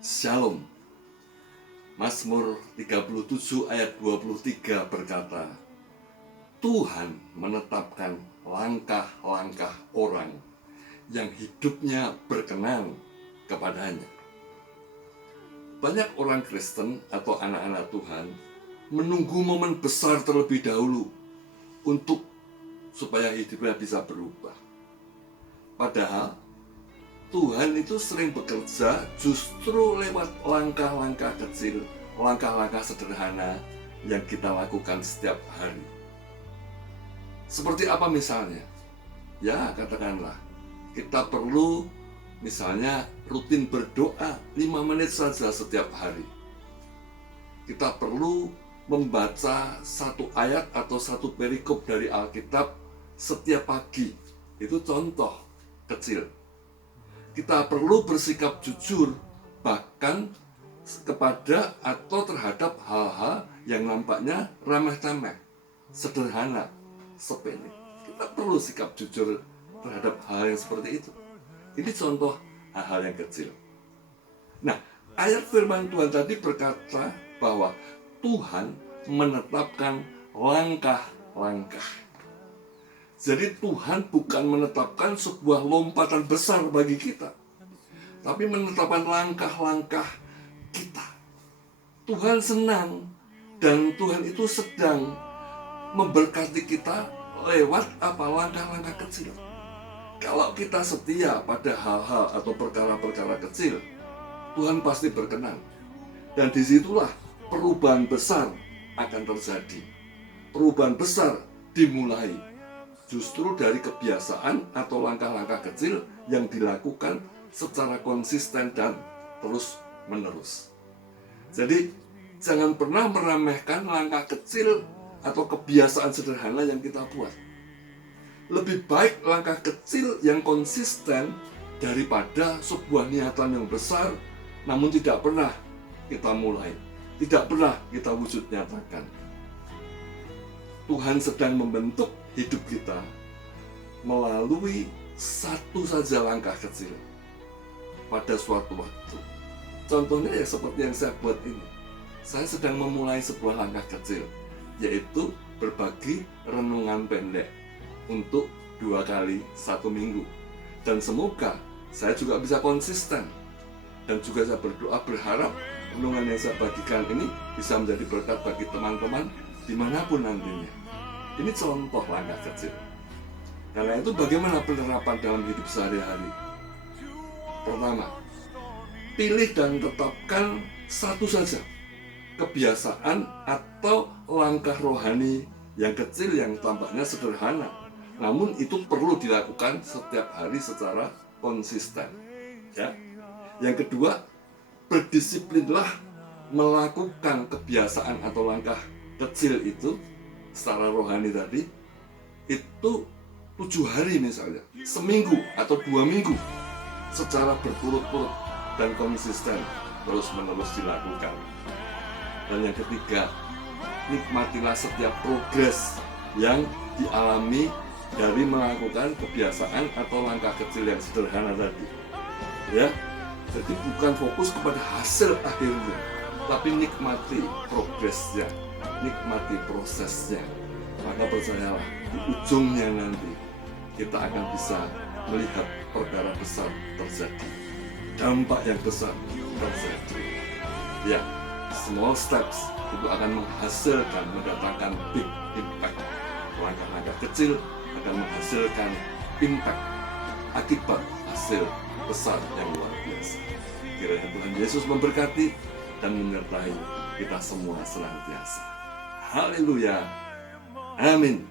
Shalom. Mazmur 37 ayat 23 berkata, Tuhan menetapkan langkah-langkah orang yang hidupnya berkenan kepadanya. Banyak orang Kristen atau anak-anak Tuhan menunggu momen besar terlebih dahulu untuk supaya hidupnya bisa berubah. Padahal Tuhan itu sering bekerja justru lewat langkah-langkah kecil, langkah-langkah sederhana yang kita lakukan setiap hari. Seperti apa misalnya? Ya, katakanlah kita perlu misalnya rutin berdoa 5 menit saja setiap hari. Kita perlu membaca satu ayat atau satu perikop dari Alkitab setiap pagi. Itu contoh kecil. Kita perlu bersikap jujur bahkan kepada atau terhadap hal-hal yang nampaknya remeh-temeh, sederhana, sepele. Kita perlu sikap jujur terhadap hal yang seperti itu. Ini contoh hal-hal yang kecil. Nah, ayat firman Tuhan tadi berkata bahwa Tuhan menetapkan langkah-langkah. Jadi Tuhan bukan menetapkan sebuah lompatan besar bagi kita, tapi menetapkan langkah-langkah kita. Tuhan senang dan Tuhan itu sedang memberkati kita lewat langkah-langkah kecil. Kalau kita setia pada hal-hal atau perkara-perkara kecil, Tuhan pasti berkenan. Dan disitulah perubahan besar akan terjadi. Perubahan besar dimulai justru dari kebiasaan atau langkah-langkah kecil yang dilakukan secara konsisten dan terus-menerus. Jadi, jangan pernah meremehkan langkah kecil atau kebiasaan sederhana yang kita buat. Lebih baik langkah kecil yang konsisten daripada sebuah niatan yang besar namun tidak pernah kita mulai, tidak pernah kita wujud nyatakan. Tuhan sedang membentuk hidup kita melalui satu saja langkah kecil pada suatu waktu. Contohnya ya seperti yang saya buat ini. Saya sedang memulai sebuah langkah kecil, yaitu berbagi renungan pendek untuk 2 kali 1 minggu. Dan semoga saya juga bisa konsisten. Dan juga saya berdoa berharap renungan yang saya bagikan ini bisa menjadi berkat bagi teman-teman dimanapun nantinya. Ini contoh langkah kecil. Karena itu bagaimana penerapan dalam hidup sehari-hari? Pertama, pilih dan tetapkan satu saja kebiasaan atau langkah rohani yang kecil yang tampaknya sederhana, namun itu perlu dilakukan setiap hari secara konsisten. Ya. Yang kedua, berdisiplinlah melakukan kebiasaan atau langkah kecil itu secara rohani tadi, itu 7 hari misalnya, seminggu atau 2 minggu secara berturut-turut dan konsisten terus-menerus dilakukan. Dan yang ketiga, nikmatilah setiap progres yang dialami dari melakukan kebiasaan atau langkah kecil yang sederhana tadi. Ya, jadi bukan fokus kepada hasil akhirnya, tapi nikmati progresnya, nikmati prosesnya. Maka percayalah, di ujungnya nanti kita akan bisa melihat perkara besar terjadi, dampak yang besar terjadi. Ya, small steps itu akan menghasilkan, mendatangkan big impact. Langkah-langkah kecil akan menghasilkan impact, akibat hasil besar yang luar biasa. Kiranya Tuhan Yesus memberkati dan menyertai kita semua senantiasa. Haleluya. Amin.